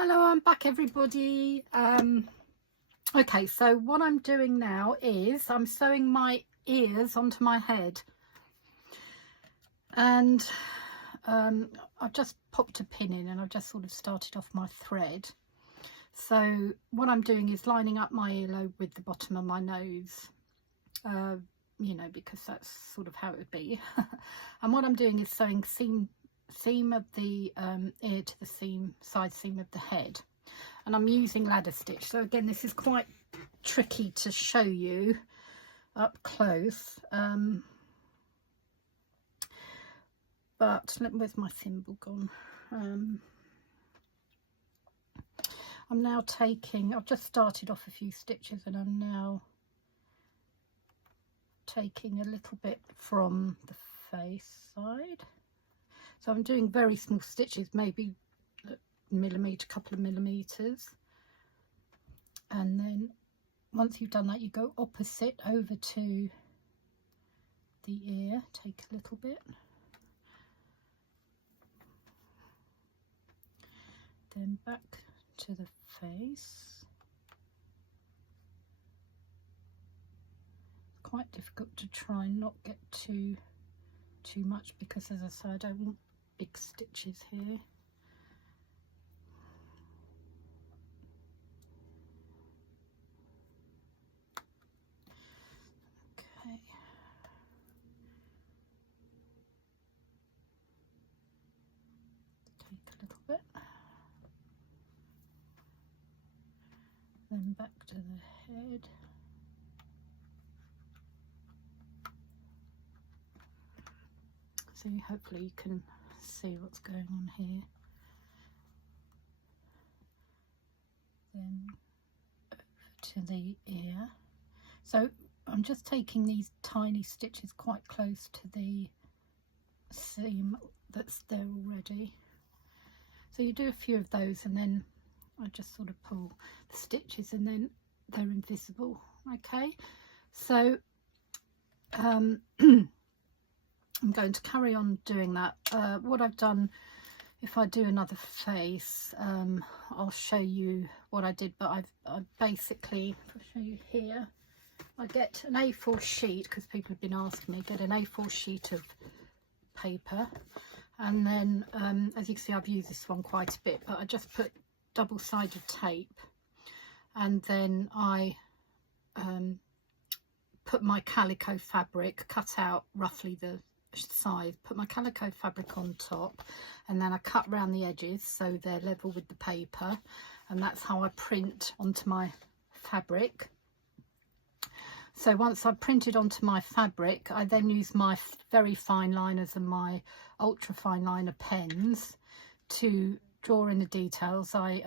Hello, I'm back, everybody. Okay, so what I'm doing now is I'm sewing my ears onto my head, and I've just popped a pin in and I've just sort of started off my thread. So what I'm doing is lining up my earlobe with the bottom of my nose, you know, because that's sort of how it would be. And what I'm doing is sewing seam of the ear to the side seam of the head, and I'm using ladder stitch. So again, this is quite tricky to show you up close, but where's my thimble gone? I'm now taking, I've just started off a few stitches and I'm now taking a little bit from the face side. So I'm doing very small stitches, maybe a millimetre, couple of millimetres, and then once you've done that, you go opposite over to the ear, take a little bit, then back to the face. Quite difficult to try and not get too much, because as I say, I don't want big stitches here. Okay. Take a little bit, then back to the head. So hopefully you can see what's going on here. Then over to the ear. So I'm just taking these tiny stitches quite close to the seam that's there already. So you do a few of those and then I just sort of pull the stitches and then they're invisible. Okay, so I'm going to carry on doing that. What I've done, if I do another face, I'll show you what I did, but I basically, I'll show you here, I get an A4 sheet, because people have been asking me, get an A4 sheet of paper, and then as you can see, I've used this one quite a bit, but I just put double-sided tape, and then I put my calico fabric, cut out roughly the size, put my calico fabric on top, and then I cut around the edges so they're level with the paper, and that's how I print onto my fabric. So once I've printed onto my fabric, I then use my very fine liners and my ultra fine liner pens to draw in the details. I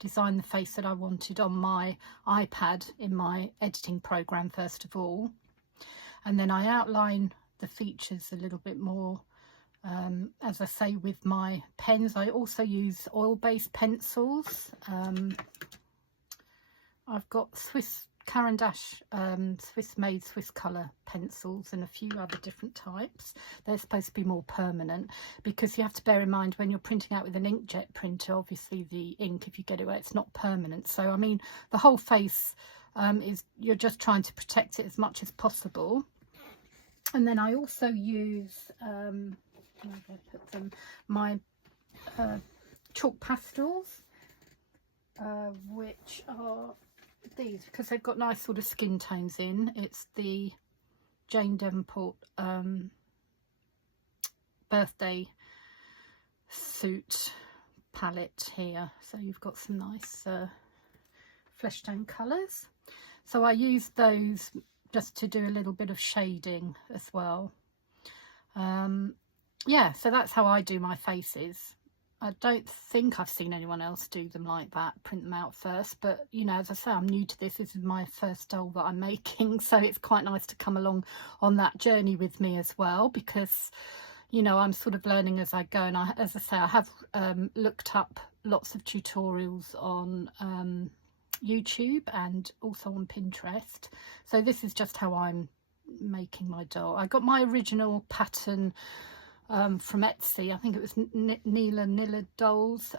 designed the face that I wanted on my iPad in my editing program first of all, and then I outline the features a little bit more, as I say, with my pens. I also use oil-based pencils. I've got Caran d'Ache Swiss made Swiss colour pencils and a few other different types. They're supposed to be more permanent, because you have to bear in mind when you're printing out with an inkjet printer, obviously the ink, if you get it wet, it's not permanent. So I mean, the whole face is, you're just trying to protect it as much as possible. And then I also use where have I put them, my chalk pastels, which are these, because they've got nice sort of skin tones in. It's the Jane Devonport birthday suit palette here. So you've got some nice flesh tone colours. So I use those just to do a little bit of shading as well. Yeah, so that's how I do my faces. I don't think I've seen anyone else do them like that, print them out first, but you know, as I say, I'm new to this. This is my first doll that I'm making, so it's quite nice to come along on that journey with me as well, because you know, I'm sort of learning as I go. And as I say, I have looked up lots of tutorials on YouTube and also on Pinterest. So this is just how I'm making my doll. I got my original pattern from Etsy. I think it was Neela Dolls,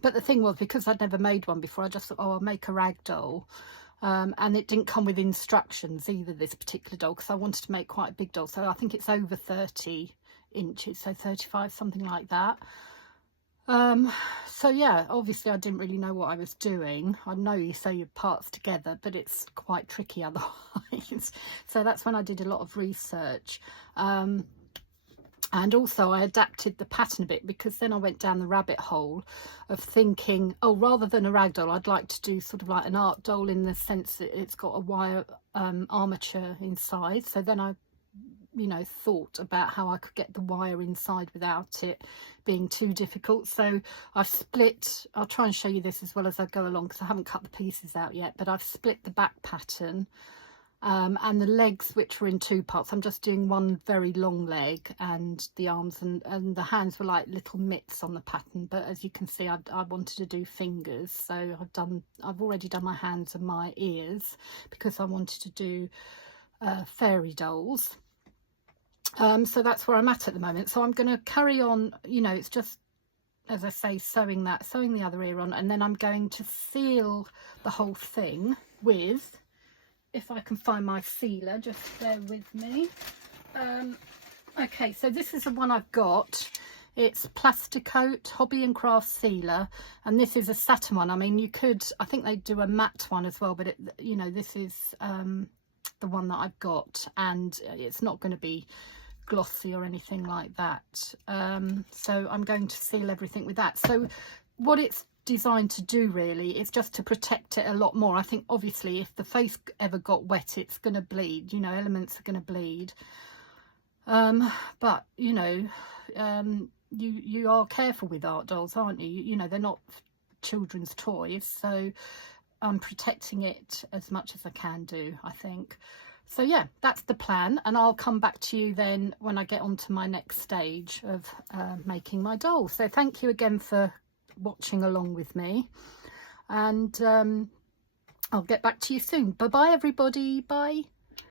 But the thing was, because I'd never made one before, I just thought, oh, I'll make a rag doll. And it didn't come with instructions either, this particular doll, because I wanted to make quite a big doll. So I think it's over 30 inches, so 35, something like that. So yeah, obviously I didn't really know what I was doing. I know you sew your parts together, but it's quite tricky otherwise. So that's when I did a lot of research. And also I adapted the pattern a bit, because then I went down the rabbit hole of thinking, oh, rather than a rag doll, I'd like to do sort of like an art doll, in the sense that it's got a wire armature inside. So then I, you know, thought about how I could get the wire inside without it being too difficult. So I've split, I'll try and show you this as well as I go along, because I haven't cut the pieces out yet, but I've split the back pattern. And the legs, which were in 2 parts, I'm just doing one very long leg, and the arms and the hands were like little mitts on the pattern. But as you can see, I wanted to do fingers, so I've already done my hands and my ears, because I wanted to do fairy dolls. So that's where I'm at the moment. So I'm going to carry on, you know, it's just, as I say, sewing the other ear on, and then I'm going to seal the whole thing with, if I can find my sealer, just bear with me. Okay, so this is the one I've got. It's Plasticoat Hobby and Craft Sealer, and this is a satin one. I mean, you could, I think they do a matte one as well, but it, you know, this is the one that I've got, and it's not going to be glossy or anything like that. So I'm going to seal everything with that. So what it's designed to do really is just to protect it a lot more. I think obviously if the face ever got wet, it's going to bleed, you know, elements are going to bleed. But you know, you are careful with art dolls, aren't you? You know, they're not children's toys, so I'm protecting it as much as I can do, I think. So yeah, that's the plan, and I'll come back to you then when I get on to my next stage of making my doll. So thank you again for watching along with me, and I'll get back to you soon. Bye bye everybody. Bye.